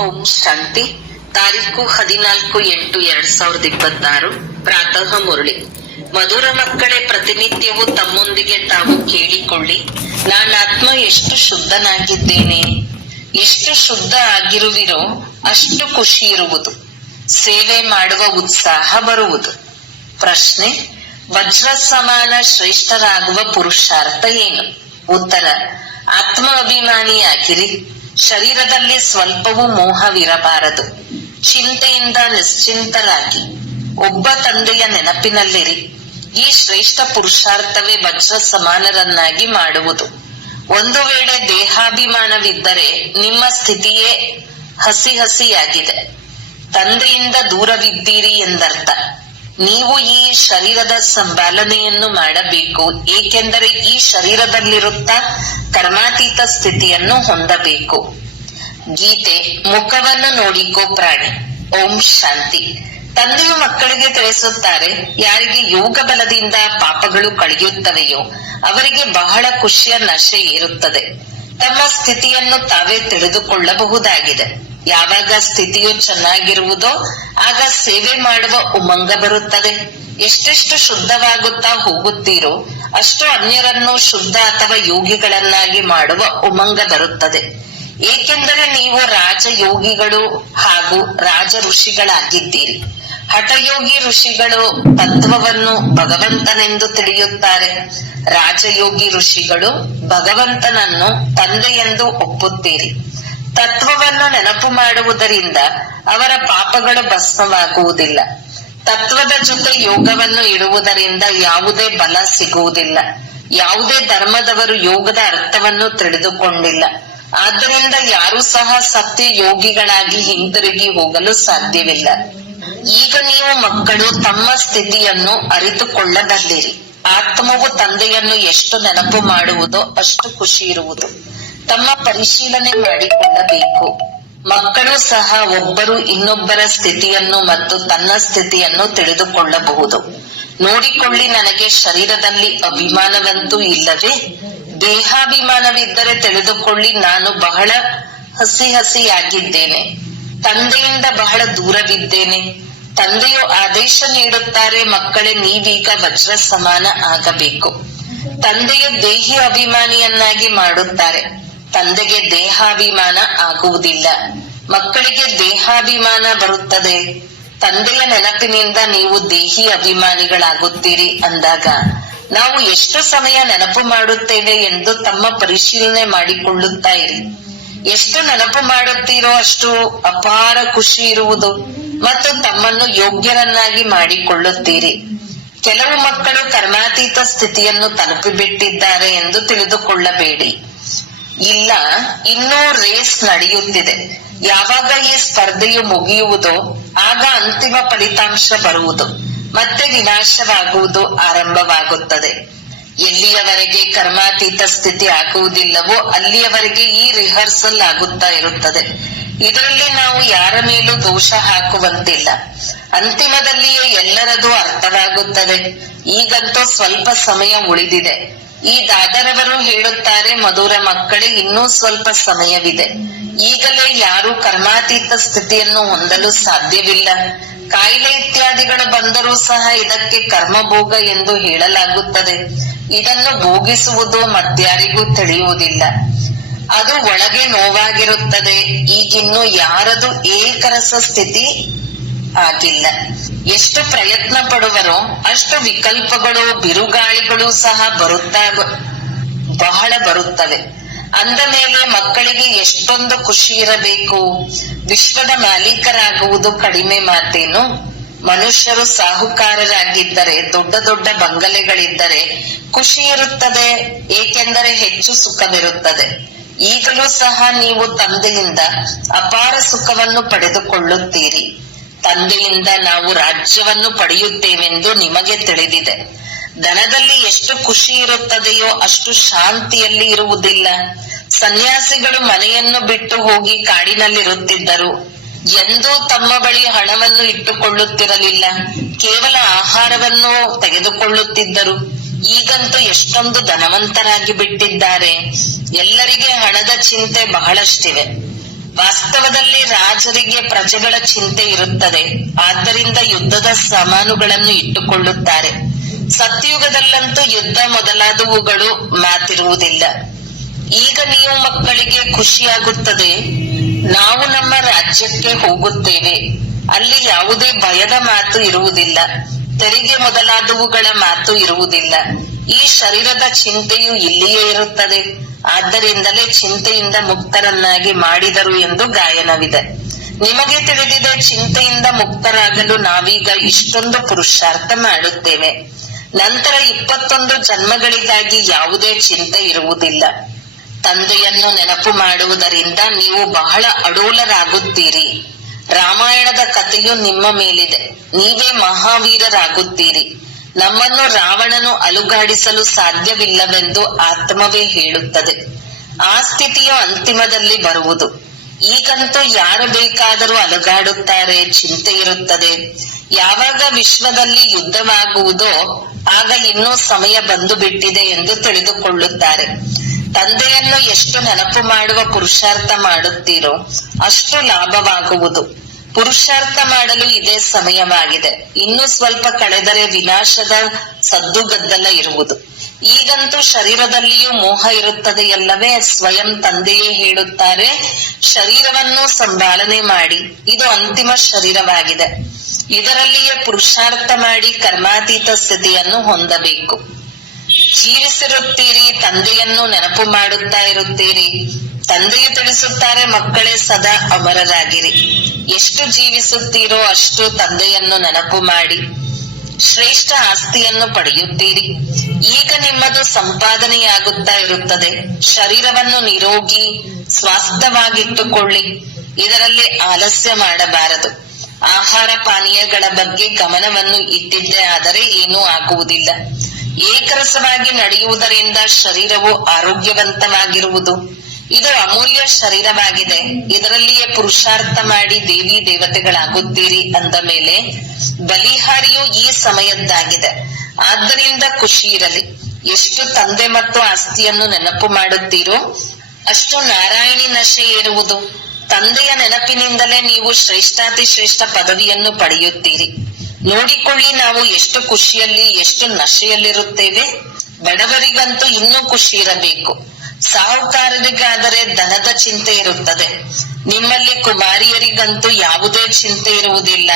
ಓಂ ಶಾಂತಿ. ತಾರೀಕು 14/8/2026 ಪ್ರಾತಃ ಮುರಳಿ. ಮಧುರ ಮಕ್ಕಳೇ, ಪ್ರತಿನಿತ್ಯವೂ ತಮ್ಮೊಂದಿಗೆ ತಾವು ಕೇಳಿಕೊಳ್ಳಿ, ನಾನಾತ್ಮ ಎಷ್ಟು ಶುದ್ಧನಾಗಿದ್ದೇನೆ. ಎಷ್ಟು ಶುದ್ಧ ಆಗಿರುವಿರೋ ಅಷ್ಟು ಖುಷಿ ಇರುವುದು, ಸೇವೆ ಮಾಡುವ ಉತ್ಸಾಹ ಬರುವುದು. ಪ್ರಶ್ನೆ: ವಜ್ರ ಸಮಾನ ಶ್ರೇಷ್ಠರಾಗುವ ಪುರುಷಾರ್ಥ ಏನು? ಉತ್ತರ: ಆತ್ಮ ಅಭಿಮಾನಿಯಾಗಿರಿ. ಶರೀರದಲ್ಲಿ ಸ್ವಲ್ಪವೂ ಮೋಹವಿರಬಾರದು. ಚಿಂತೆಯಿಂದ ನಿಶ್ಚಿಂತರಾಗಿ ಒಬ್ಬ ತಂದೆಯ ನೆನಪಿನಲ್ಲಿರಿ. ಈ ಶ್ರೇಷ್ಠ ಪುರುಷಾರ್ಥವೇ ವಜ್ರ ಸಮಾನರನ್ನಾಗಿ ಮಾಡುವುದು. ಒಂದು ವೇಳೆ ದೇಹಾಭಿಮಾನವಿದ್ದರೆ ನಿಮ್ಮ ಸ್ಥಿತಿಯೇ ಹಸಿಯಾಗಿದೆ. ತಂದೆಯಿಂದ ದೂರವಿದ್ದೀರಿ ಎಂದರ್ಥ. ನೀವು ಈ ಶರೀರದ ಸಂಪಾಲನೆಯನ್ನು ಮಾಡಬೇಕು, ಏಕೆಂದರೆ ಈ ಶರೀರದಲ್ಲಿರುತ್ತಾ ಕರ್ಮಾತೀತ ಸ್ಥಿತಿಯನ್ನು ಹೊಂದಬೇಕು. ಗೀತೆ: ಮುಖವನ್ನು ನೋಡಿಕೋ ಪ್ರಾಣಿ. ಓಂ ಶಾಂತಿ. ತಂದೆಯು ಮಕ್ಕಳಿಗೆ ತಿಳಿಸುತ್ತಾರೆ, ಯಾರಿಗೆ ಯೋಗ ಬಲದಿಂದ ಪಾಪಗಳು ಕಳೆಯುತ್ತವೆಯೋ ಅವರಿಗೆ ಬಹಳ ಖುಷಿಯ ನಶೆ ಏರುತ್ತದೆ. ತಮ್ಮ ಸ್ಥಿತಿಯನ್ನು ತಾವೇ ತಿಳಿದುಕೊಳ್ಳಬಹುದಾಗಿದೆ. ಯಾವಾಗ ಸ್ಥಿತಿಯು ಚೆನ್ನಾಗಿರುವುದೋ ಆಗ ಸೇವೆ ಮಾಡುವ ಉಮಂಗ ಬರುತ್ತದೆ. ಎಷ್ಟೆಷ್ಟು ಶುದ್ಧವಾಗುತ್ತಾ ಹೋಗುತ್ತೀರೋ ಅಷ್ಟು ಅನ್ಯರನ್ನು ಶುದ್ಧ ಅಥವಾ ಯೋಗಿಗಳನ್ನಾಗಿ ಮಾಡುವ ಉಮಂಗ ಬರುತ್ತದೆ. ಏಕೆಂದರೆ ನೀವು ರಾಜಯೋಗಿಗಳು ಹಾಗೂ ರಾಜ ಋಷಿಗಳಾಗಿದ್ದೀರಿ. ಹಠಯೋಗಿ ಋಷಿಗಳು ತತ್ವವನ್ನು ಭಗವಂತನೆಂದು ತಿಳಿಯುತ್ತಾರೆ. ರಾಜಯೋಗಿ ಋಷಿಗಳು ಭಗವಂತನನ್ನು ತಂದೆಯೆಂದು ಒಪ್ಪುತ್ತೀರಿ. ತತ್ವವನ್ನು ನೆನಪು ಮಾಡುವುದರಿಂದ ಅವರ ಪಾಪಗಳು ಭಸ್ಮವಾಗುವುದಿಲ್ಲ. ತತ್ವದ ಜೊತೆ ಯೋಗವನ್ನು ಇಡುವುದರಿಂದ ಯಾವುದೇ ಬಲ ಸಿಗುವುದಿಲ್ಲ. ಯಾವುದೇ ಧರ್ಮದವರು ಯೋಗದ ಅರ್ಥವನ್ನು ತಿಳಿದುಕೊಂಡಿಲ್ಲ. ಆದ್ದರಿಂದ ಯಾರೂ ಸಹ ಸತ್ಯ ಯೋಗಿಗಳಾಗಿ ಹಿಂತಿರುಗಿ ಹೋಗಲು ಸಾಧ್ಯವಿಲ್ಲ. ಈಗ ನೀವು ಮಕ್ಕಳು ತಮ್ಮ ಸ್ಥಿತಿಯನ್ನು ಅರಿತುಕೊಳ್ಳಬಲ್ಲಿರಿ. ಆತ್ಮವು ತಂದೆಯನ್ನು ಎಷ್ಟು ನೆನಪು ಮಾಡುವುದೋ ಅಷ್ಟು ಖುಷಿ ಇರುವುದು. ತಮ್ಮ ಪರಿಶೀಲನೆ ಮಾಡಿಕೊಳ್ಳಬೇಕು. ಮಕ್ಕಳು ಸಹ ಒಬ್ಬರು ಇನ್ನೊಬ್ಬರ ಸ್ಥಿತಿಯನ್ನು ಮತ್ತು ತನ್ನ ಸ್ಥಿತಿಯನ್ನು ತಿಳಿದುಕೊಳ್ಳಬಹುದು. ನೋಡಿಕೊಳ್ಳಿ, ನನಗೆ ಶರೀರದಲ್ಲಿ ಅಭಿಮಾನವಂತೂ ಇಲ್ಲವೇ? ದೇಹಾಭಿಮಾನವಿದ್ದರೆ ತಿಳಿದುಕೊಳ್ಳಿ, ನಾನು ಬಹಳ ಹಸಿಯಾಗಿದ್ದೇನೆ. ತಂದೆಯಿಂದ ಬಹಳ ದೂರವಿದ್ದೇನೆ. ತಂದೆಯು ಆದೇಶ ನೀಡುತ್ತಾರೆ, ಮಕ್ಕಳೇ, ನೀವೀಗ ವಜ್ರ ಸಮಾನ ಆಗಬೇಕು. ತಂದೆಯು ದೇಹಿ ಅಭಿಮಾನಿಯನ್ನಾಗಿ ಮಾಡುತ್ತಾರೆ. ತಂದೆಗೆ ದೇಹಾಭಿಮಾನ ಆಗುವುದಿಲ್ಲ. ಮಕ್ಕಳಿಗೆ ದೇಹಾಭಿಮಾನ ಬರುತ್ತದೆ. ತಂದೆಯ ನೆನಪಿನಿಂದ ನೀವು ದೇಹಿ ಅಭಿಮಾನಿಗಳಾಗುತ್ತೀರಿ ಅಂದಾಗ ನಾವು ಎಷ್ಟು ಸಮಯ ನೆನಪು ಮಾಡುತ್ತೇವೆ ಎಂದು ತಮ್ಮ ಪರಿಶೀಲನೆ ಮಾಡಿಕೊಳ್ಳುತ್ತಾ ಇರಿ. ಎಷ್ಟು ನೆನಪು ಮಾಡುತ್ತೀರೋ ಅಷ್ಟು ಅಪಾರ ಖುಷಿ ಇರುವುದು ಮತ್ತು ತಮ್ಮನ್ನು ಯೋಗ್ಯರನ್ನಾಗಿ ಮಾಡಿಕೊಳ್ಳುತ್ತೀರಿ. ಕೆಲವು ಮಕ್ಕಳು ಕರ್ಮಾತೀತ ಸ್ಥಿತಿಯನ್ನು ತಲುಪಿಬಿಟ್ಟಿದ್ದಾರೆ ಎಂದು ತಿಳಿದುಕೊಳ್ಳಬೇಡಿ. ಇಲ್ಲ, ಇನ್ನೂ ರೇಸ್ ನಡೆಯುತ್ತಿದೆ. ಯಾವಾಗ ಈ ಸ್ಪರ್ಧೆಯು ಮುಗಿಯುವುದೋ ಆಗ ಅಂತಿಮ ಫಲಿತಾಂಶ ಬರುವುದು, ಮತ್ತೆ ವಿನಾಶವಾಗುವುದು ಆರಂಭವಾಗುತ್ತದೆ. ಎಲ್ಲಿಯವರೆಗೆ ಕರ್ಮಾತೀತ ಸ್ಥಿತಿ ಆಗುವುದಿಲ್ಲವೋ ಅಲ್ಲಿಯವರೆಗೆ ಈ ರಿಹರ್ಸಲ್ ಆಗುತ್ತಾ ಇರುತ್ತದೆ. ಇದರಲ್ಲಿ ನಾವು ಯಾರ ಮೇಲೂ ದೋಷ ಹಾಕುವಂತಿಲ್ಲ. ಅಂತಿಮದಲ್ಲಿಯೇ ಎಲ್ಲರದು ಅರ್ಥವಾಗುತ್ತದೆ. ಈಗಂತೂ ಸ್ವಲ್ಪ ಸಮಯ ಉಳಿದಿದೆ. ಈ ದಾದರವರು ಹೇಳುತ್ತಾರೆ, ಮಧುರ ಮಕ್ಕಳೇ, ಇನ್ನೂ ಸ್ವಲ್ಪ ಸಮಯವಿದೆ. ಈಗಲೇ ಯಾರೂ ಕರ್ಮಾತೀತ ಸ್ಥಿತಿಯನ್ನು ಹೊಂದಲು ಸಾಧ್ಯವಿಲ್ಲ. ಕಾಯಿಲೆ ಇತ್ಯಾದಿಗಳು ಬಂದರೂ ಸಹ ಇದಕ್ಕೆ ಕರ್ಮಭೋಗ ಎಂದು ಹೇಳಲಾಗುತ್ತದೆ. ಇದನ್ನು ಭೋಗಿಸುವುದು ಮತ್ಯಾರಿಗೂ ತಿಳಿಯುವುದಿಲ್ಲ. ಅದು ಒಳಗೆ ನೋವಾಗಿರುತ್ತದೆ. ಈಗಿನ್ನೂ ಯಾರದು ಏಕರಸ ಸ್ಥಿತಿ ಆಗಿಲ್ಲ. ಎಷ್ಟು ಪ್ರಯತ್ನ ಪಡುವರೋ ಅಷ್ಟು ವಿಕಲ್ಪಗಳು, ಬಿರುಗಾಳಿಗಳು ಸಹ ಬಹಳ ಬರುತ್ತವೆ. ಅಂದ ಮೇಲೆ ಮಕ್ಕಳಿಗೆ ಎಷ್ಟೊಂದು ಖುಷಿ ಇರಬೇಕು. ವಿಶ್ವದ ಮಾಲೀಕರಾಗುವುದು ಕಡಿಮೆ ಮಾತೇನು? ಮನುಷ್ಯರು ಸಾಹುಕಾರರಾಗಿದ್ದರೆ, ದೊಡ್ಡ ದೊಡ್ಡ ಬಂಗಲೆಗಳಿದ್ದರೆ ಖುಷಿ ಇರುತ್ತದೆ, ಏಕೆಂದರೆ ಹೆಚ್ಚು ಸುಖವಿರುತ್ತದೆ. ಈಗಲೂ ಸಹ ನೀವು ತಂದೆಯಿಂದ ಅಪಾರ ಸುಖವನ್ನು ಪಡೆದುಕೊಳ್ಳುತ್ತೀರಿ. ತಂದೆಯಿಂದ ನಾವು ರಾಜ್ಯವನ್ನು ಪಡೆಯುತ್ತೇವೆಂದು ನಿಮಗೆ ತಿಳಿದಿದೆ. ಧನದಲ್ಲಿ ಎಷ್ಟು ಖುಷಿ ಇರುತ್ತದೆಯೋ ಅಷ್ಟು ಶಾಂತಿಯಲ್ಲಿ ಇರುವುದಿಲ್ಲ. ಸನ್ಯಾಸಿಗಳು ಮನೆಯನ್ನು ಬಿಟ್ಟು ಹೋಗಿ ಕಾಡಿನಲ್ಲಿರುತ್ತಿದ್ದರು. ಎಂದೂ ತಮ್ಮ ಬಳಿ ಹಣವನ್ನು ಇಟ್ಟುಕೊಳ್ಳುತ್ತಿರಲಿಲ್ಲ. ಕೇವಲ ಆಹಾರವನ್ನು ತೆಗೆದುಕೊಳ್ಳುತ್ತಿದ್ದರು. ಈಗಂತೂ ಎಷ್ಟೊಂದು ಧನವಂತರಾಗಿ ಬಿಟ್ಟಿದ್ದಾರೆ. ಎಲ್ಲರಿಗೆ ಹಣದ ಚಿಂತೆ ಬಹಳಷ್ಟಿವೆ. ವಾಸ್ತವದಲ್ಲಿ ರಾಜರಿಗೆ ಪ್ರಜೆಗಳ ಚಿಂತೆ ಇರುತ್ತದೆ, ಆದ್ದರಿಂದ ಯುದ್ಧದ ಸಾಮಾನುಗಳನ್ನು ಇಟ್ಟುಕೊಳ್ಳುತ್ತಾರೆ. ಸತ್ಯುಗದಲ್ಲಂತೂ ಯುದ್ಧ ಮೊದಲಾದವುಗಳು ಮಾತಿರುವುದಿಲ್ಲ. ಈಗ ನೀವು ಮಕ್ಕಳಿಗೆ ಖುಷಿಯಾಗುತ್ತದೆ, ನಾವು ನಮ್ಮ ರಾಜ್ಯಕ್ಕೆ ಹೋಗುತ್ತೇವೆ, ಅಲ್ಲಿ ಯಾವುದೇ ಭಯದ ಮಾತು ಇರುವುದಿಲ್ಲ, ತೆರಿಗೆ ಮೊದಲಾದವುಗಳ ಮಾತು ಇರುವುದಿಲ್ಲ. ಈ ಶರೀರದ ಚಿಂತೆಯು ಇಲ್ಲಿಯೇ ಇರುತ್ತದೆ, ಆದ್ದರಿಂದಲೇ ಚಿಂತೆಯಿಂದ ಮುಕ್ತರನ್ನಾಗಿ ಮಾಡಿದರು ಎಂದು ಗಾಯನವಿದೆ. ನಿಮಗೆ ತಿಳಿದಿದೆ, ಚಿಂತೆಯಿಂದ ಮುಕ್ತರಾಗಲು ನಾವೀಗ ಇಷ್ಟೊಂದು ಪುರುಷಾರ್ಥ ಮಾಡುತ್ತೇವೆ. ನಂತರ 21 ಜನ್ಮಗಳಿಗಾಗಿ ಯಾವುದೇ ಚಿಂತೆ ಇರುವುದಿಲ್ಲ. ತಂದೆಯನ್ನು ನೆನಪು ಮಾಡುವುದರಿಂದ ನೀವು ಬಹಳ ಅಡೋಲರಾಗುತ್ತೀರಿ. ರಾಮಾಯಣದ ಕಥೆಯು ನಿಮ್ಮ ಮೇಲಿದೆ, ನೀವೇ ಮಹಾವೀರರಾಗುತ್ತೀರಿ. ನಮ್ಮನ್ನು ರಾವಣನು ಅಲುಗಾಡಿಸಲು ಸಾಧ್ಯವಿಲ್ಲವೆಂದು ಆತ್ಮವೇ ಹೇಳುತ್ತದೆ. ಆ ಸ್ಥಿತಿಯು ಅಂತಿಮದಲ್ಲಿ ಬರುವುದು. ಈಗಂತೂ ಯಾರು ಬೇಕಾದರೂ ಅಲುಗಾಡುತ್ತಾರೆ, ಚಿಂತೆ ಇರುತ್ತದೆ. ಯಾವಾಗ ವಿಶ್ವದಲ್ಲಿ ಯುದ್ಧವಾಗುವುದೋ ಆಗ ಇನ್ನೂ ಸಮಯ ಬಂದು ಬಿಟ್ಟಿದೆ ಎಂದು ತಿಳಿದುಕೊಳ್ಳುತ್ತಾರೆ. ತಂದೆಯನ್ನು ಎಷ್ಟು ನೆನಪು ಮಾಡುವ ಪುರುಷಾರ್ಥ ಮಾಡುತ್ತೀರೋ ಅಷ್ಟು ಲಾಭವಾಗುವುದು. ಪುರುಷಾರ್ಥ ಮಾಡಲು ಇದೇ ಸಮಯವಾಗಿದೆ. ಇನ್ನು ಸ್ವಲ್ಪ ಕಳೆದರೆ ವಿನಾಶದ ಸದ್ದುಗದ್ದಲ ಇರುವುದು. ಈಗಂತೂ ಶರೀರದಲ್ಲಿಯೂ ಮೋಹ ಇರುತ್ತದೆಯಲ್ಲವೇ. ಸ್ವಯಂ ತಂದೆಯೇ ಹೇಳುತ್ತಾರೆ, ಶರೀರವನ್ನು ಸಂಭಾಲನೆ ಮಾಡಿ, ಇದು ಅಂತಿಮ ಶರೀರವಾಗಿದೆ. ಇದರಲ್ಲಿಯೇ ಪುರುಷಾರ್ಥ ಮಾಡಿ ಕರ್ಮಾತೀತ ಸ್ಥಿತಿಯನ್ನು ಹೊಂದಬೇಕು. ಜೀವಿಸಿರುತ್ತೀರಿ, ತಂದೆಯನ್ನು ನೆನಪು ಮಾಡುತ್ತಾ ಇರುತ್ತೀರಿ. ತಂದೆಯು ತಿಳಿಸುತ್ತಾರೆ, ಮಕ್ಕಳೇ ಸದಾ ಅಮರರಾಗಿರಿ. ಎಷ್ಟು ಜೀವಿಸುತ್ತೀರೋ ಅಷ್ಟು ತಂದೆಯನ್ನು ನೆನಪು ಮಾಡಿ ಶ್ರೇಷ್ಠ ಆಸ್ತಿಯನ್ನು ಪಡೆಯುತ್ತೀರಿ. ಈಗ ನಿಮ್ಮದು ಸಂಪಾದನೆಯಾಗುತ್ತಾ ಇರುತ್ತದೆ. ಶರೀರವನ್ನು ನಿರೋಗಿ ಸ್ವಾಸ್ಥ್ಯವಾಗಿಟ್ಟುಕೊಳ್ಳಿ. ಇದರಲ್ಲಿ ಆಲಸ್ಯ ಮಾಡಬಾರದು. ಆಹಾರ ಪಾನೀಯಗಳ ಬಗ್ಗೆ ಗಮನವನ್ನು ಇಟ್ಟಿದ್ದೇ ಆದರೆ ಏನೂ ಆಗುವುದಿಲ್ಲ. ಏಕರಸವಾಗಿ ನಡೆಯುವುದರಿಂದ ಶರೀರವು ಆರೋಗ್ಯವಂತವಾಗಿರುವುದು. ಇದು ಅಮೂಲ್ಯ ಶರೀರವಾಗಿದೆ. ಇದರಲ್ಲಿಯೇ ಪುರುಷಾರ್ಥ ಮಾಡಿ ದೇವಿ ದೇವತೆಗಳಾಗುತ್ತೀರಿ ಅಂದ ಮೇಲೆ ಬಲಿಹಾರಿಯು ಈ ಸಮಯದ್ದಾಗಿದೆ. ಆದ್ದರಿಂದ ಖುಷಿ ಇರಲಿ. ಎಷ್ಟು ತಂದೆ ಮತ್ತು ಆಸ್ತಿಯನ್ನು ನೆನಪು ಮಾಡುತ್ತೀರೋ ಅಷ್ಟು ನಾರಾಯಣಿ ನಶೆ ಏರುವುದು. ತಂದೆಯ ನೆನಪಿನಿಂದಲೇ ನೀವು ಶ್ರೇಷ್ಠಾತಿ ಶ್ರೇಷ್ಠ ಪದವಿಯನ್ನು ಪಡೆಯುತ್ತೀರಿ. ನೋಡಿಕೊಳ್ಳಿ, ನಾವು ಎಷ್ಟು ಖುಷಿಯಲ್ಲಿ, ಎಷ್ಟು ನಶೆಯಲ್ಲಿರುತ್ತೇವೆ. ಬಡವರಿಗಂತೂ ಇನ್ನೂ ಖುಷಿ ಇರಬೇಕು. ಸಾಹುಕಾರರಿಗಾದರೆ ಧನದ ಚಿಂತೆ ಇರುತ್ತದೆ. ನಿಮ್ಮಲ್ಲಿ ಕುಮಾರಿಯರಿಗಂತೂ ಯಾವುದೇ ಚಿಂತೆ ಇರುವುದಿಲ್ಲ.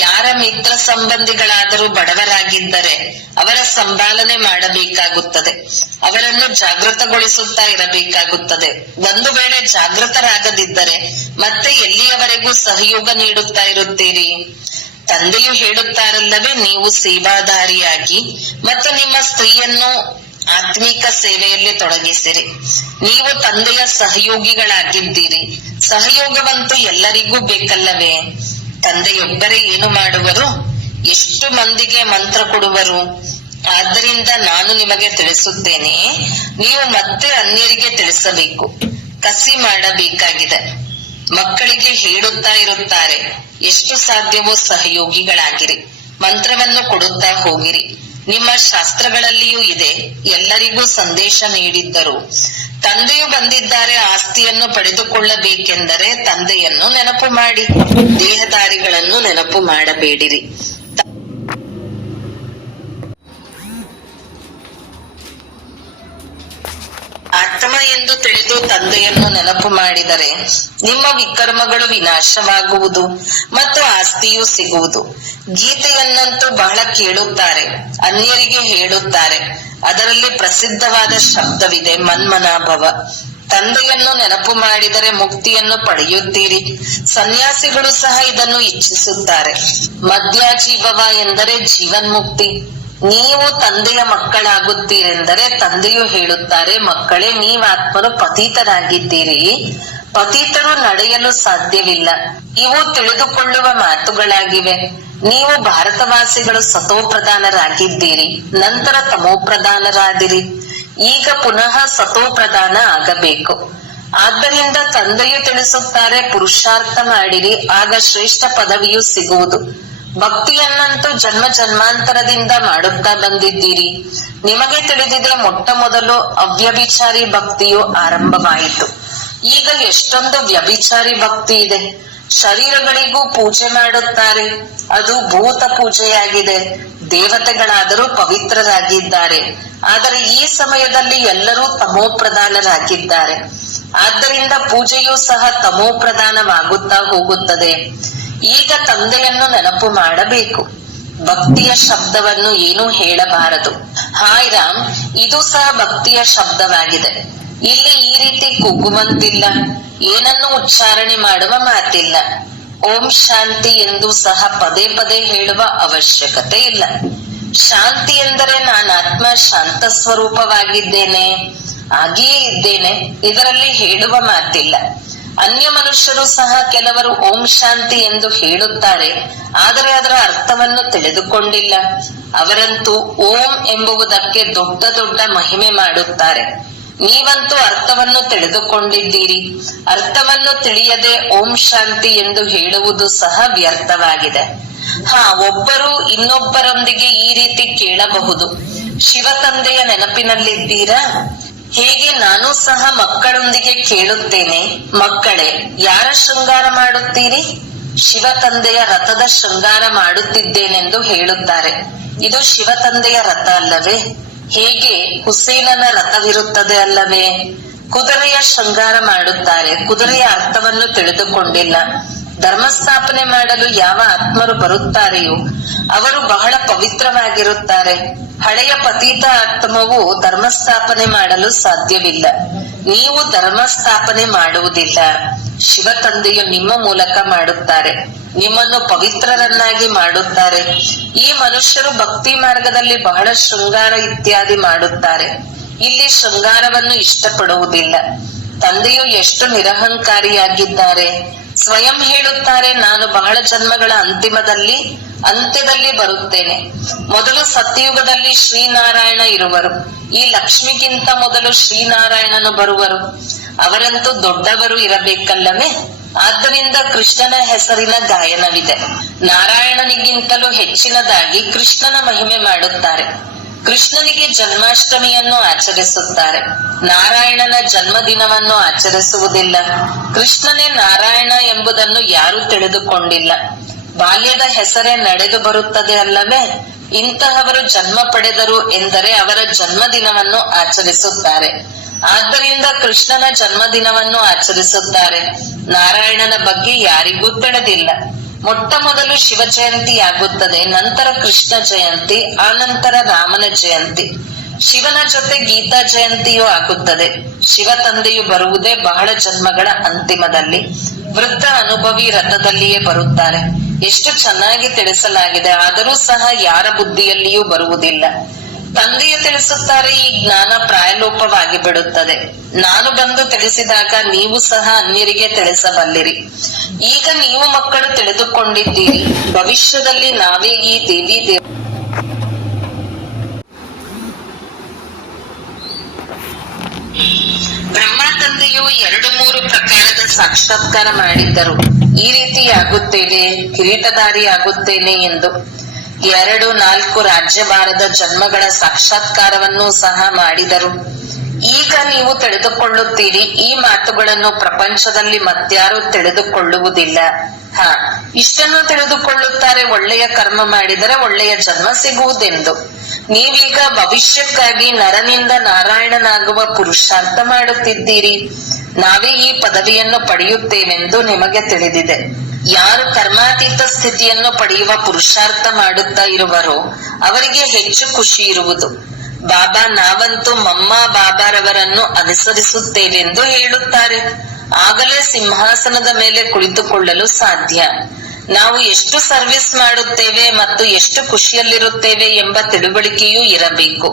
ಯಾರ ಮಿತ್ರ ಸಂಬಂಧಿಗಳಾದರೂ ಬಡವರಾಗಿದ್ದರೆ ಅವರ ಸಂಭಾಲನೆ ಮಾಡಬೇಕಾಗುತ್ತದೆ. ಅವರನ್ನು ಜಾಗೃತಗೊಳಿಸುತ್ತಾ ಇರಬೇಕಾಗುತ್ತದೆ. ಒಂದು ವೇಳೆ ಜಾಗೃತರಾಗದಿದ್ದರೆ ಮತ್ತೆ ಎಲ್ಲಿಯವರೆಗೂ ಸಹಯೋಗ ನೀಡುತ್ತಾ ಇರುತ್ತೀರಿ? ತಂದೆಯು ಹೇಳುತ್ತಾರಲ್ಲವೇ, ನೀವು ಸೇವಾದಾರಿಯಾಗಿ ಮತ್ತು ನಿಮ್ಮ ಸ್ತ್ರೀಯನ್ನು ಆತ್ಮಿಕ ಸೇವೆಯಲ್ಲಿ ತೊಡಗಿಸಿರಿ. ನೀವು ತಂದೆಯ ಸಹಯೋಗಿಗಳಾಗಿದ್ದೀರಿ. ಸಹಯೋಗವಂತೂ ಎಲ್ಲರಿಗೂ ಬೇಕಲ್ಲವೇ? ತಂದೆಯೊಬ್ಬರೇ ಏನು ಮಾಡುವರು? ಎಷ್ಟು ಮಂದಿಗೆ ಮಂತ್ರ ಕೊಡುವರು? ಆದ್ದರಿಂದ ನಾನು ನಿಮಗೆ ತಿಳಿಸುತ್ತೇನೆ, ನೀವು ಮತ್ತೆ ಅನ್ಯರಿಗೆ ತಿಳಿಸಬೇಕು, ಕಸಿ ಮಾಡಬೇಕಾಗಿದೆ. ಮಕ್ಕಳಿಗೆ ಹೇಳುತ್ತಾ ಇರುತ್ತಾರೆ, ಎಷ್ಟು ಸಾಧ್ಯವೋ ಸಹಯೋಗಿಗಳಾಗಿರಿ, ಮಂತ್ರವನ್ನು ಕೊಡುತ್ತಾ ಹೋಗಿರಿ. ನಿಮ್ಮ ಶಾಸ್ತ್ರಗಳಲ್ಲಿಯೂ ಇದೆ. ಎಲ್ಲರಿಗೂ ಸಂದೇಶ ನೀಡಿದ್ದರು. ತಂದೆಯು ಬಂದಿದ್ದಾರೆ. ಆಸ್ತಿಯನ್ನು ಪಡೆದುಕೊಳ್ಳಬೇಕೆಂದರೆ ತಂದೆಯನ್ನು ನೆನಪು ಮಾಡಿ, ದೇಹದಾರಿಗಳನ್ನು ನೆನಪು ಮಾಡಬೇಡಿರಿ. ಆತ್ಮ ಎಂದು ತಿಳಿದು ತಂದೆಯನ್ನು ನೆನಪು ಮಾಡಿದರೆ ನಿಮ್ಮ ವಿಕರ್ಮಗಳು ವಿನಾಶವಾಗುವುದು ಮತ್ತು ಆಸ್ತಿಯೂ ಸಿಗುವುದು. ಗೀತೆಯನ್ನಂತೂ ಬಹಳ ಕೇಳುತ್ತಾರೆ, ಅನ್ಯರಿಗೆ ಹೇಳುತ್ತಾರೆ. ಅದರಲ್ಲಿ ಪ್ರಸಿದ್ಧವಾದ ಶಬ್ದವಿದೆ, ಮನ್ಮನಾಭವ. ತಂದೆಯನ್ನು ನೆನಪು ಮಾಡಿದರೆ ಮುಕ್ತಿಯನ್ನು ಪಡೆಯುತ್ತೀರಿ. ಸನ್ಯಾಸಿಗಳು ಸಹ ಇದನ್ನು ಇಚ್ಛಿಸುತ್ತಾರೆ. ಮಧ್ಯಾಜೀಭವ ಎಂದರೆ ಜೀವನ್ಮುಕ್ತಿ. ನೀವು ತಂದೆಯ ಮಕ್ಕಳಾಗುತ್ತೀರೆಂದರೆ ತಂದೆಯು ಹೇಳುತ್ತಾರೆ, ಮಕ್ಕಳೇ, ನೀವಾತ್ಮರು ಪತೀತರಾಗಿದ್ದೀರಿ. ಪತೀತರು ನಡೆಯಲು ಸಾಧ್ಯವಿಲ್ಲ. ಇವು ತಿಳಿದುಕೊಳ್ಳುವ ಮಾತುಗಳಾಗಿವೆ. ನೀವು ಭಾರತವಾಸಿಗಳು ಸತೋಪ್ರಧಾನರಾಗಿದ್ದೀರಿ, ನಂತರ ತಮೋಪ್ರಧಾನರಾದಿರಿ. ಈಗ ಪುನಃ ಸತೋಪ್ರಧಾನ ಆಗಬೇಕು. ಆದ್ದರಿಂದ ತಂದೆಯು ತಿಳಿಸುತ್ತಾರೆ, ಪುರುಷಾರ್ಥ ಮಾಡಿರಿ, ಆಗ ಶ್ರೇಷ್ಠ ಪದವಿಯು ಸಿಗುವುದು. ಭಕ್ತಿಯನ್ನಂತೂ ಜನ್ಮ ಜನ್ಮಾಂತರದಿಂದ ಮಾಡುತ್ತಾ ಬಂದಿದ್ದೀರಿ. ನಿಮಗೆ ತಿಳಿದಿದೆ, ಮೊಟ್ಟ ಮೊದಲು ಅವ್ಯಭಿಚಾರಿ ಭಕ್ತಿಯು ಆರಂಭವಾಯಿತು. ಈಗ ಎಷ್ಟೊಂದು ವ್ಯಭಿಚಾರಿ ಭಕ್ತಿ ಇದೆ. ಶರೀರಗಳಿಗೂ ಪೂಜೆ ಮಾಡುತ್ತಾರೆ, ಅದು ಭೂತ ಪೂಜೆಯಾಗಿದೆ. ದೇವತೆಗಳಾದರೂ ಪವಿತ್ರರಾಗಿದ್ದಾರೆ, ಆದರೆ ಈ ಸಮಯದಲ್ಲಿ ಎಲ್ಲರೂ ತಮೋಪ್ರಧಾನರಾಗಿದ್ದಾರೆ. ಆದ್ದರಿಂದ ಪೂಜೆಯೂ ಸಹ ತಮೋಪ್ರಧಾನವಾಗುತ್ತಾ ಹೋಗುತ್ತದೆ. ಈಗ ತಂದೆಯನ್ನು ನೆನಪು ಮಾಡಬೇಕು. ಭಕ್ತಿಯ ಶಬ್ದವನ್ನು ಏನೂ ಹೇಳಬಾರದು. ಹಾಯ್ ರಾಮ್, ಇದು ಸಹ ಭಕ್ತಿಯ ಶಬ್ದವಾಗಿದೆ. ಇಲ್ಲಿ ಈ ರೀತಿ ಕೂಗುವಂತಿಲ್ಲ, ಏನನ್ನು ಉಚ್ಚಾರಣೆ ಮಾಡುವ ಮಾತಿಲ್ಲ. ಓಂ ಶಾಂತಿ ಎಂದು ಸಹ ಪದೇ ಪದೇ ಹೇಳುವ ಅವಶ್ಯಕತೆ ಇಲ್ಲ. ಶಾಂತಿ ಎಂದರೆ ನಾನು ಆತ್ಮ ಶಾಂತ ಸ್ವರೂಪವಾಗಿದ್ದೇನೆ, ಹಾಗೆಯೇ ಇದ್ದೇನೆ, ಇದರಲ್ಲಿ ಹೇಳುವ ಮಾತಿಲ್ಲ. ಅನ್ಯ ಮನುಷ್ಯರು ಸಹ ಕೆಲವರು ಓಂ ಶಾಂತಿ ಎಂದು ಹೇಳುತ್ತಾರೆ, ಆದರೆ ಅದರ ಅರ್ಥವನ್ನು ತಿಳಿದುಕೊಂಡಿಲ್ಲ. ಅವರಂತೂ ಓಂ ಎಂಬುವುದಕ್ಕೆ ದೊಡ್ಡ ದೊಡ್ಡ ಮಹಿಮೆ ಮಾಡುತ್ತಾರೆ. ನೀವಂತೂ ಅರ್ಥವನ್ನು ತಿಳಿದುಕೊಂಡಿದ್ದೀರಿ. ಅರ್ಥವನ್ನು ತಿಳಿಯದೆ ಓಂ ಶಾಂತಿ ಎಂದು ಹೇಳುವುದು ಸಹ ವ್ಯರ್ಥವಾಗಿದೆ. ಒಬ್ಬರು ಇನ್ನೊಬ್ಬರೊಂದಿಗೆ ಈ ರೀತಿ ಕೇಳಬಹುದು, ಶಿವ ತಂದೆಯ ನೆನಪಿನಲ್ಲಿದ್ದೀರಾ? ಹೇಗೆ ನಾನು ಸಹ ಮಕ್ಕಳೊಂದಿಗೆ ಕೇಳುತ್ತೇನೆ, ಮಕ್ಕಳೇ ಯಾರ ಶೃಂಗಾರ ಮಾಡುತ್ತೀರಿ? ಶಿವ ತಂದೆಯ ರಥದ ಶೃಂಗಾರ ಮಾಡುತ್ತಿದ್ದೇನೆಂದು ಹೇಳುತ್ತಾರೆ. ಇದು ಶಿವ ತಂದೆಯ ರಥ ಅಲ್ಲವೇ? ಹೇಗೆ ಹುಸೇನನ ರಥವಿರುತ್ತದೆ ಅಲ್ಲವೇ? ಕುದುರೆಯ ಶೃಂಗಾರ ಮಾಡುತ್ತಾರೆ, ಕುದುರೆಯ ಅರ್ಥವನ್ನು ತಿಳಿದುಕೊಂಡಿಲ್ಲ. ಧರ್ಮ ಸ್ಥಾಪನೆ ಮಾಡಲು ಯಾವ ಆತ್ಮರು ಬರುತ್ತಾರೆಯೋ ಅವರು ಬಹಳ ಪವಿತ್ರವಾಗಿರುತ್ತಾರೆ. ಹಳೆಯ ಪತೀತ ಆತ್ಮವು ಧರ್ಮ ಸ್ಥಾಪನೆ ಮಾಡಲು ಸಾಧ್ಯವಿಲ್ಲ. ನೀವು ಧರ್ಮ ಸ್ಥಾಪನೆ ಮಾಡುವುದಿಲ್ಲ, ಶಿವ ತಂದೆಯು ನಿಮ್ಮ ಮೂಲಕ ಮಾಡುತ್ತಾರೆ. ನಿಮ್ಮನ್ನು ಪವಿತ್ರರನ್ನಾಗಿ ಮಾಡುತ್ತಾರೆ. ಈ ಮನುಷ್ಯರು ಭಕ್ತಿ ಮಾರ್ಗದಲ್ಲಿ ಬಹಳ ಶೃಂಗಾರ ಇತ್ಯಾದಿ ಮಾಡುತ್ತಾರೆ. ಇಲ್ಲಿ ಶೃಂಗಾರವನ್ನು ಇಷ್ಟಪಡುವುದಿಲ್ಲ. ತಂದೆಯು ಎಷ್ಟು ನಿರಹಂಕಾರಿಯಾಗಿದ್ದಾರೆ. ಸ್ವಯಂ ಹೇಳುತ್ತಾರೆ, ನಾನು ಬಹಳ ಜನ್ಮಗಳ ಅಂತ್ಯದಲ್ಲಿ ಬರುತ್ತೇನೆ. ಮೊದಲು ಸತ್ಯಯುಗದಲ್ಲಿ ಶ್ರೀನಾರಾಯಣ ಇರುವರು. ಈ ಲಕ್ಷ್ಮಿಗಿಂತ ಮೊದಲು ಶ್ರೀನಾರಾಯಣನು ಬರುವರು. ಅವರಂತೂ ದೊಡ್ಡವರು ಇರಬೇಕಲ್ಲವೇ? ಆದ್ದರಿಂದ ಕೃಷ್ಣನ ಹೆಸರಿನ ಗಾಯನವಿದೆ. ನಾರಾಯಣನಿಗಿಂತಲೂ ಹೆಚ್ಚಿನದಾಗಿ ಕೃಷ್ಣನ ಮಹಿಮೆ ಮಾಡುತ್ತಾರೆ. ಕೃಷ್ಣನಿಗೆ ಜನ್ಮಾಷ್ಟಮಿಯನ್ನು ಆಚರಿಸುತ್ತಾರೆ. ನಾರಾಯಣನ ಜನ್ಮದಿನವನ್ನು ಆಚರಿಸುವುದಿಲ್ಲ. ಕೃಷ್ಣನೇ ನಾರಾಯಣ ಎಂಬುದನ್ನು ಯಾರೂ ತಿಳಿದುಕೊಂಡಿಲ್ಲ. ಬಾಲ್ಯದ ಹೆಸರೇ ನಡೆದು ಬರುತ್ತದೆ ಅಲ್ಲವೇ? ಇಂತಹವರು ಜನ್ಮ ಪಡೆದರು ಎಂದರೆ ಅವರ ಜನ್ಮದಿನವನ್ನು ಆಚರಿಸುತ್ತಾರೆ. ಆದ್ದರಿಂದ ಕೃಷ್ಣನ ಜನ್ಮದಿನವನ್ನು ಆಚರಿಸುತ್ತಾರೆ. ನಾರಾಯಣನ ಬಗ್ಗೆ ಯಾರಿಗೂ ತಿಳಿದಿಲ್ಲ. ಮೊಟ್ಟ ಮೊದಲು ಶಿವ ಜಯಂತಿ ಆಗುತ್ತದೆ, ನಂತರ ಕೃಷ್ಣ ಜಯಂತಿ, ಆನಂತರ ರಾಮನ ಜಯಂತಿ. ಶಿವನ ಜೊತೆ ಗೀತಾ ಜಯಂತಿಯೂ ಆಗುತ್ತದೆ. ಶಿವ ತಂದೆಯು ಬರುವುದೇ ಬಹಳ ಜನ್ಮಗಳ ಅಂತಿಮದಲ್ಲಿ. ವೃದ್ಧ ಅನುಭವಿ ರಥದಲ್ಲಿಯೇ ಬರುತ್ತಾರೆ. ಎಷ್ಟು ಚೆನ್ನಾಗಿ ತಿಳಿಸಲಾಗಿದೆ, ಆದರೂ ಸಹ ಯಾರ ಬುದ್ಧಿಯಲ್ಲಿಯೂ ಬರುವುದಿಲ್ಲ. ತಂದೆಯು ತಿಳಿಸುತ್ತಾರೆ, ಈ ಜ್ಞಾನ ಪ್ರಾಯಲೋಪವಾಗಿ ಬಿಡುತ್ತದೆ. ನಾನು ಬಂದು ತಿಳಿಸಿದಾಗ ನೀವು ಸಹ ಅನ್ಯರಿಗೆ ತಿಳಿಸಬಲ್ಲಿರಿ. ಈಗ ನೀವು ಮಕ್ಕಳು ತಿಳಿದುಕೊಂಡಿದ್ದೀರಿ, ಭವಿಷ್ಯದಲ್ಲಿ ನಾವೇ ಈ ದೇವಿ ಬ್ರಹ್ಮ ತಂದೆಯು 2-3 ಪ್ರಕಾರದ ಸಾಕ್ಷಾತ್ಕಾರ ಮಾಡಿದ್ದರು. ಈ ರೀತಿ ಆಗುತ್ತೇನೆ, ಕಿರೀಟಧಾರಿ ಆಗುತ್ತೇನೆ ಎಂದು. 2-4 ರಾಜ್ಯಭಾರದ ಜನ್ಮಗಳ ಸಾಕ್ಷಾತ್ಕಾರವನ್ನು ಸಹ ಮಾಡಿದರು. ಈಗ ನೀವು ತಿಳಿದುಕೊಳ್ಳುತ್ತೀರಿ, ಈ ಮಾತುಗಳನ್ನು ಪ್ರಪಂಚದಲ್ಲಿ ಮತ್ಯಾರೂ ತಿಳಿದುಕೊಳ್ಳುವುದಿಲ್ಲ. ಇಷ್ಟನ್ನು ತಿಳಿದುಕೊಳ್ಳುತ್ತಾರೆ, ಒಳ್ಳೆಯ ಕರ್ಮ ಮಾಡಿದರೆ ಒಳ್ಳೆಯ ಜನ್ಮ ಸಿಗುವುದೆಂದು. ನೀವೀಗ ಭವಿಷ್ಯಕ್ಕಾಗಿ ನರನಿಂದ ನಾರಾಯಣನಾಗುವ ಪುರುಷಾರ್ಥ ಮಾಡುತ್ತಿದ್ದೀರಿ. ನಾವೇ ಈ ಪದವಿಯನ್ನು ಪಡೆಯುತ್ತೇವೆಂದು ನಿಮಗೆ ತಿಳಿದಿದೆ. ಯಾರು ಕರ್ಮಾತೀತ ಸ್ಥಿತಿಯನ್ನು ಪಡೆಯುವ ಪುರುಷಾರ್ಥ ಮಾಡುತ್ತಾ ಇರುವರೋ ಅವರಿಗೆ ಹೆಚ್ಚು ಖುಷಿ ಇರುವುದು. ಬಾಬಾ ನಾವಂತೂ ಮಮ್ಮ ಬಾಬಾರವರನ್ನು ಅನುಸರಿಸುತ್ತೇವೆಂದು ಹೇಳುತ್ತಾರೆ. ಆಗಲೇ ಸಿಂಹಾಸನದ ಮೇಲೆ ಕುಳಿತುಕೊಳ್ಳಲು ಸಾಧ್ಯ. ನಾವು ಎಷ್ಟು ಸರ್ವಿಸ್ ಮಾಡುತ್ತೇವೆ ಮತ್ತು ಎಷ್ಟು ಖುಷಿಯಲ್ಲಿರುತ್ತೇವೆ ಎಂಬ ತಿಳುವಳಿಕೆಯೂ ಇರಬೇಕು.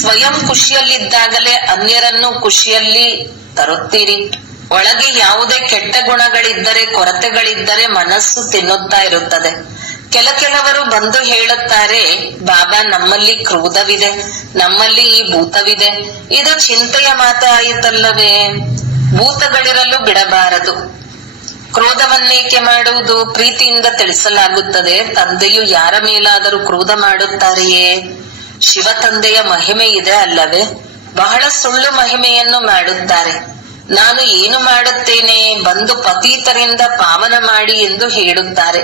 ಸ್ವಯಂ ಖುಷಿಯಲ್ಲಿದ್ದಾಗಲೇ ಅನ್ಯರನ್ನು ಖುಷಿಯಲ್ಲಿ ತರುತ್ತೀರಿ. ಒಳಗೆ ಯಾವುದೇ ಕೆಟ್ಟ ಗುಣಗಳಿದ್ದರೆ, ಕೊರತೆಗಳಿದ್ದರೆ ಮನಸ್ಸು ತಿನ್ನುತ್ತಾ ಇರುತ್ತದೆ. ಕೆಲವರು ಬಂದು ಹೇಳುತ್ತಾರೆ, ಬಾಬಾ ನಮ್ಮಲ್ಲಿ ಕ್ರೋಧವಿದೆ, ನಮ್ಮಲ್ಲಿ ಈ ಭೂತವಿದೆ. ಇದು ಚಿಂತೆಯ ಮಾತು ಆಯಿತಲ್ಲವೇ? ಭೂತಗಳಿರಲು ಬಿಡಬಾರದು. ಕ್ರೋಧವನ್ನೇಕೆ ಮಾಡುವುದು? ಪ್ರೀತಿಯಿಂದ ತಿಳಿಸಲಾಗುತ್ತದೆ, ತಂದೆಯು ಯಾರ ಮೇಲಾದರೂ ಕ್ರೋಧ ಮಾಡುತ್ತಾರೆಯೇ? ಶಿವ ತಂದೆಯ ಮಹಿಮೆ ಇದೆ ಅಲ್ಲವೇ? ಬಹಳ ಸುಳ್ಳು ಮಹಿಮೆಯನ್ನು ಮಾಡುತ್ತಾರೆ. ನಾನು ಏನು ಮಾಡುತ್ತೇನೆ, ಬಂದು ಪತೀತರಿಂದ ಪಾವನ ಮಾಡಿ ಎಂದು ಹೇಳುತ್ತಾರೆ.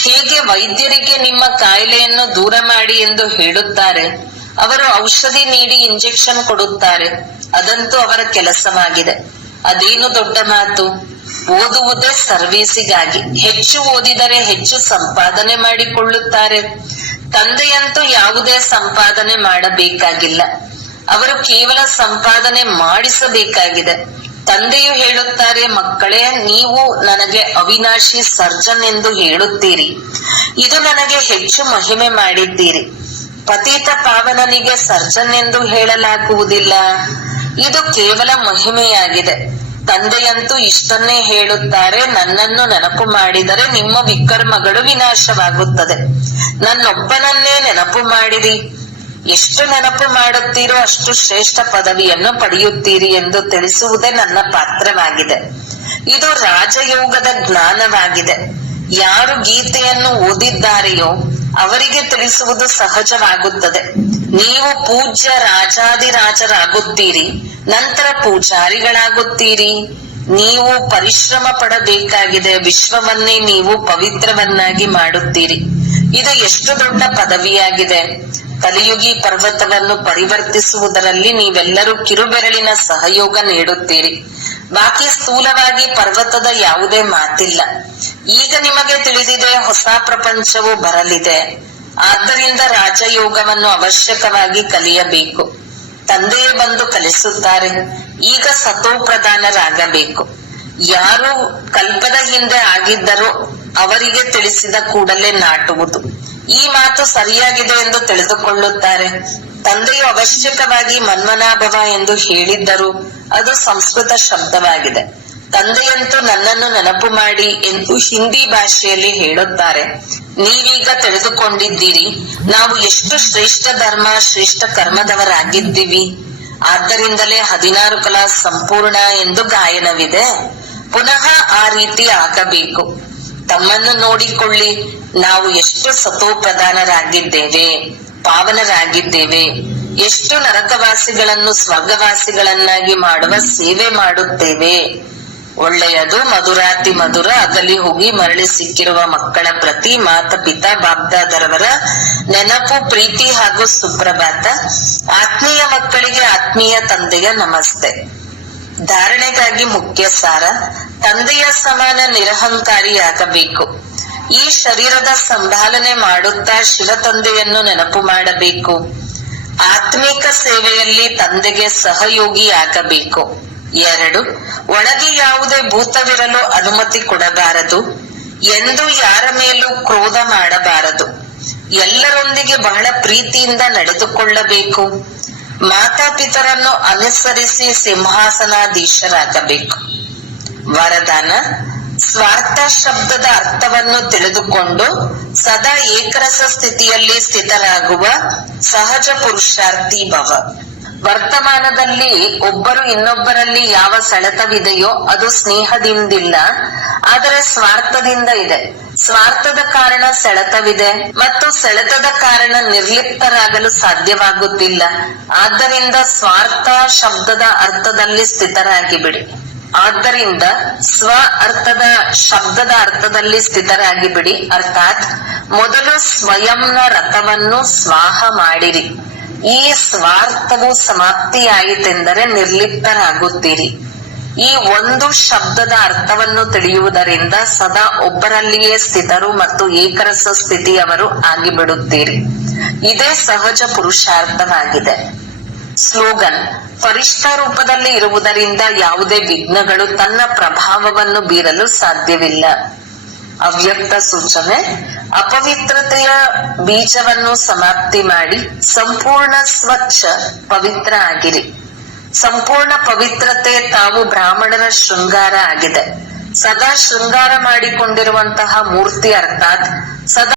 ಹೇಗೆ ವೈದ್ಯರಿಗೆ ನಿಮ್ಮ ಕಾಯಿಲೆಯನ್ನು ದೂರ ಮಾಡಿ ಎಂದು ಹೇಳುತ್ತಾರೆ, ಅವರು ಔಷಧಿ ನೀಡಿ ಇಂಜೆಕ್ಷನ್ ಕೊಡುತ್ತಾರೆ. ಅದಂತೂ ಅವರ ಕೆಲಸವಾಗಿದೆ. ಅದೇನು ದೊಡ್ಡ ಮಾತು. ಓದುವುದೇ ಸರ್ವೀಸಿಗಾಗಿ. ಹೆಚ್ಚು ಓದಿದರೆ ಹೆಚ್ಚು ಸಂಪಾದನೆ ಮಾಡಿಕೊಳ್ಳುತ್ತಾರೆ. ತಂದೆಯಂತೂ ಯಾವುದೇ ಸಂಪಾದನೆ ಮಾಡಬೇಕಾಗಿಲ್ಲ. ಅವರು ಕೇವಲ ಸಂಪಾದನೆ ಮಾಡಿಸಬೇಕಾಗಿದೆ. ತಂದೆಯು ಹೇಳುತ್ತಾರೆ, ಮಕ್ಕಳೇ, ನೀವು ನನಗೆ ಅವಿನಾಶಿ ಸರ್ಜನ್ ಎಂದು ಹೇಳುತ್ತೀರಿ. ಇದು ನನಗೆ ಹೆಚ್ಚು ಮಹಿಮೆ ಮಾಡಿದ್ದೀರಿ. ಪತಿತ ಪಾವನನಿಗೆ ಸರ್ಜನ್ ಎಂದು ಹೇಳಲಾಗುವುದಿಲ್ಲ. ಇದು ಕೇವಲ ಮಹಿಮೆಯಾಗಿದೆ. ತಂದೆಯಂತೂ ಇಷ್ಟನ್ನೇ ಹೇಳುತ್ತಾರೆ, ನನ್ನನ್ನು ನೆನಪು ಮಾಡಿದರೆ ನಿಮ್ಮ ವಿಕರ್ಮಗಳು ವಿನಾಶವಾಗುತ್ತದೆ. ನನ್ನೊಬ್ಬನನ್ನೇ ನೆನಪು ಮಾಡಿರಿ. ಎಷ್ಟು ನೆನಪು ಮಾಡುತ್ತೀರೋ ಅಷ್ಟು ಶ್ರೇಷ್ಠ ಪದವಿಯನ್ನು ಪಡೆಯುತ್ತೀರಿ ಎಂದು ತಿಳಿಸುವುದೇ ನನ್ನ ಪಾತ್ರವಾಗಿದೆ. ಇದು ರಾಜಯೋಗದ ಜ್ಞಾನವಾಗಿದೆ. ಯಾರು ಗೀತೆಯನ್ನು ಓದಿದ್ದಾರೆಯೋ ಅವರಿಗೆ ತಿಳಿಸುವುದು ಸಹಜವಾಗುತ್ತದೆ. ನೀವು ಪೂಜ್ಯ ರಾಜಾದಿರಾಜರಾಗುತ್ತೀರಿ, ನಂತರ ಪೂಜಾರಿಗಳಾಗುತ್ತೀರಿ. ನೀವು ಪರಿಶ್ರಮ ಪಡಬೇಕಾಗಿದೆ. ವಿಶ್ವವನ್ನೇ ನೀವು ಪವಿತ್ರವನ್ನಾಗಿ ಮಾಡುತ್ತೀರಿ. ಇದು ಎಷ್ಟು ದೊಡ್ಡ ಪದವಿಯಾಗಿದೆ. ಕಲಿಯುಗಿ ಪರ್ವತವನ್ನು ಪರಿವರ್ತಿಸುವುದರಲ್ಲಿ ನೀವೆಲ್ಲರೂ ಕಿರುಬೆರಳಿನ ಸಹಯೋಗ ನೀಡುತ್ತೀರಿ. ಬಾಕಿ ಸ್ಥೂಲವಾಗಿ ಪರ್ವತದ ಯಾವುದೇ ಮಾತಿಲ್ಲ. ಈಗ ನಿಮಗೆ ತಿಳಿದಿದೆ, ಹೊಸ ಪ್ರಪಂಚವು ಬರಲಿದೆ. ಆದ್ದರಿಂದ ರಾಜಯೋಗವನ್ನು ಅವಶ್ಯಕವಾಗಿ ಕಲಿಯಬೇಕು. ತಂದೆಯೇ ಬಂದು ಕಲಿಸುತ್ತಾರೆ. ಈಗ ಸತೋಪ್ರಧಾನರಾಗಬೇಕು. ಯಾರು ಕಲ್ಪದ ಹಿಂದೆ ಆಗಿದ್ದರೋ ಅವರಿಗೆ ತಿಳಿಸಿದ ಕೂಡಲೇ ನಾಟುವುದು. ಈ ಮಾತು ಸರಿಯಾಗಿದೆ ಎಂದು ತಿಳಿದುಕೊಳ್ಳುತ್ತಾರೆ. ತಂದೆಯು ಅವಶ್ಯಕವಾಗಿ ಮನ್ಮನಾಭವ ಎಂದು ಹೇಳಿದ್ದರು. ಅದು ಸಂಸ್ಕೃತ ಶಬ್ದವಾಗಿದೆ. ತಂದೆಯಂತೂ ನನ್ನನ್ನು ನೆನಪು ಮಾಡಿ ಎಂದು ಹಿಂದಿ ಭಾಷೆಯಲ್ಲಿ ಹೇಳುತ್ತಾರೆ. ನೀವೀಗ ತಿಳಿದುಕೊಂಡಿದ್ದೀರಿ, ನಾವು ಎಷ್ಟು ಶ್ರೇಷ್ಠ ಧರ್ಮ ಶ್ರೇಷ್ಠ ಕರ್ಮದವರಾಗಿದ್ದೀವಿ. ಆದ್ದರಿಂದಲೇ 16 ಕಲಾ ಸಂಪೂರ್ಣ ಎಂದು ಗಾಯನವಿದೆ. ಪುನಃ ಆ ರೀತಿ ಆಗಬೇಕು. ತಮ್ಮನ್ನು ನೋಡಿಕೊಳ್ಳಿ. ನಾವು ಎಷ್ಟು ಸತೋಪ್ರಧಾನರಾಗಿದ್ದೇವೆ, ಪಾವನರಾಗಿದ್ದೇವೆ. ಎಷ್ಟು ನರಕವಾಸಿಗಳನ್ನು ಸ್ವರ್ಗವಾಸಿಗಳನ್ನಾಗಿ ಮಾಡುವ ಸೇವೆ ಮಾಡುತ್ತೇವೆ. ಒಳ್ಳೆಯದು. ಮಧುರಾತಿ ಮಧುರ ಅಗಲಿ ಹೋಗಿ ಮರಳಿ ಸಿಕ್ಕಿರುವ ಮಕ್ಕಳ ಪ್ರತಿ ಮಾತಾ ಪಿತಾ ಬಾಬ್ದಾದರವರ ನೆನಪು, ಪ್ರೀತಿ ಹಾಗೂ ಸುಪ್ರಭಾತ. ಆತ್ಮೀಯ ಮಕ್ಕಳಿಗೆ ಆತ್ಮೀಯ ತಂದೆಯ ನಮಸ್ತೆ. ಧಾರಣೆಗಾಗಿ ಮುಖ್ಯ ಸಾರ: ತಂದೆಯ ಸಮಾನ ನಿರಹಂಕಾರಿಯಾಗಬೇಕು. ಈ ಶರೀರದ ಸಂಭಾಲನೆ ಮಾಡುತ್ತಾ ಶಿವ ತಂದೆಯನ್ನು ನೆನಪು ಮಾಡಬೇಕು. ಆತ್ಮಿಕ ಸೇವೆಯಲ್ಲಿ ತಂದೆಗೆ ಸಹಯೋಗಿ ಆಗಬೇಕು. 2. ಒಳಗೆ ಯಾವುದೇ ಭೂತವಿರಲು ಅನುಮತಿ ಕೊಡಬಾರದು. ಎಂದು ಯಾರ ಮೇಲೂ ಕ್ರೋಧ ಮಾಡಬಾರದು. ಎಲ್ಲರೊಂದಿಗೆ ಬಹಳ ಪ್ರೀತಿಯಿಂದ ನಡೆದುಕೊಳ್ಳಬೇಕು. ಮಾತಾಪಿತರನ್ನು ಅನುಸರಿಸಿ ಸಿಂಹಾಸನಾಧೀಶರಾಗಬೇಕು. ವರದಾನ: ಸ್ವಾರ್ಥ ಶಬ್ದದ ಅರ್ಥವನ್ನು ತಿಳಿದುಕೊಂಡು ಸದಾ ಏಕರಸ ಸ್ಥಿತಿಯಲ್ಲಿ ಸ್ಥಿತರಾಗುವ ಸಹಜ ಪುರುಷಾರ್ಥಿ ಭವ. ವರ್ತಮಾನದಲ್ಲಿ ಒಬ್ಬರು ಇನ್ನೊಬ್ಬರಲ್ಲಿ ಯಾವ ಸೆಳೆತವಿದೆಯೋ ಅದು ಸ್ನೇಹದಿಂದಿಲ್ಲ, ಆದರೆ ಸ್ವಾರ್ಥದಿಂದ ಇದೆ. ಸ್ವಾರ್ಥದ ಕಾರಣ ಸೆಳೆತವಿದೆ ಮತ್ತು ಸೆಳೆತದ ಕಾರಣ ನಿರ್ಲಿಪ್ತರಾಗಲು ಸಾಧ್ಯವಾಗುತ್ತಿಲ್ಲ. ಆದ್ದರಿಂದ ಸ್ವಾರ್ಥ ಶಬ್ದದ ಅರ್ಥದಲ್ಲಿ ಸ್ಥಿತರಾಗಿ ಬಿಡಿ. ಆದ್ದರಿಂದ ಸ್ವ ಅರ್ಥದ ಶಬ್ದದ ಅರ್ಥದಲ್ಲಿ ಸ್ಥಿತರಾಗಿ ಬಿಡಿ. ಅರ್ಥಾತ್ ಮೊದಲು ಸ್ವಯಂನ ರಥವನ್ನು ಸ್ವಾಹ ಮಾಡಿರಿ. ಈ ಸ್ವಾರ್ಥವು ಸಮಾಪ್ತಿಯಾಯಿತೆಂದರೆ ನಿರ್ಲಿಪ್ತರಾಗುತ್ತೀರಿ. ಈ ಒಂದು ಶಬ್ದದ ಅರ್ಥವನ್ನು ತಿಳಿಯುವುದರಿಂದ ಸದಾ ಒಬ್ಬರಲ್ಲಿಯೇ ಸ್ಥಿತರು ಮತ್ತು ಏಕರಸ ಸ್ಥಿತಿಯವರು ಆಗಿಬಿಡುತ್ತೀರಿ. ಇದೇ ಸಹಜ ಪುರುಷಾರ್ಥವಾಗಿದೆ. ಸ್ಲೋಗನ್: ಫರಿಷ್ಠ ರೂಪದಲ್ಲಿ ಇರುವುದರಿಂದ ಯಾವುದೇ ವಿಘ್ನಗಳು ತನ್ನ ಪ್ರಭಾವವನ್ನು ಬೀರಲು ಸಾಧ್ಯವಿಲ್ಲ. ಅವ್ಯಕ್ತ ಸೂಚನೆ: ಅಪವಿತ್ರತೆಯ ಬೀಜವನ್ನು ಸಮಾಪ್ತಿ ಮಾಡಿ ಸಂಪೂರ್ಣ ಸ್ವಚ್ಛ ಪವಿತ್ರ ಆಗಿರಿ. ಸಂಪೂರ್ಣ ಪವಿತ್ರತೆ ತಾವು ಬ್ರಾಹ್ಮಣರ ಶೃಂಗಾರ ಆಗಿದೆ. ಸದಾ ಶೃಂಗಾರ ಮಾಡಿಕೊಂಡಿರುವಂತಹ ಮೂರ್ತಿ, ಅರ್ಥಾತ್ ಸದಾ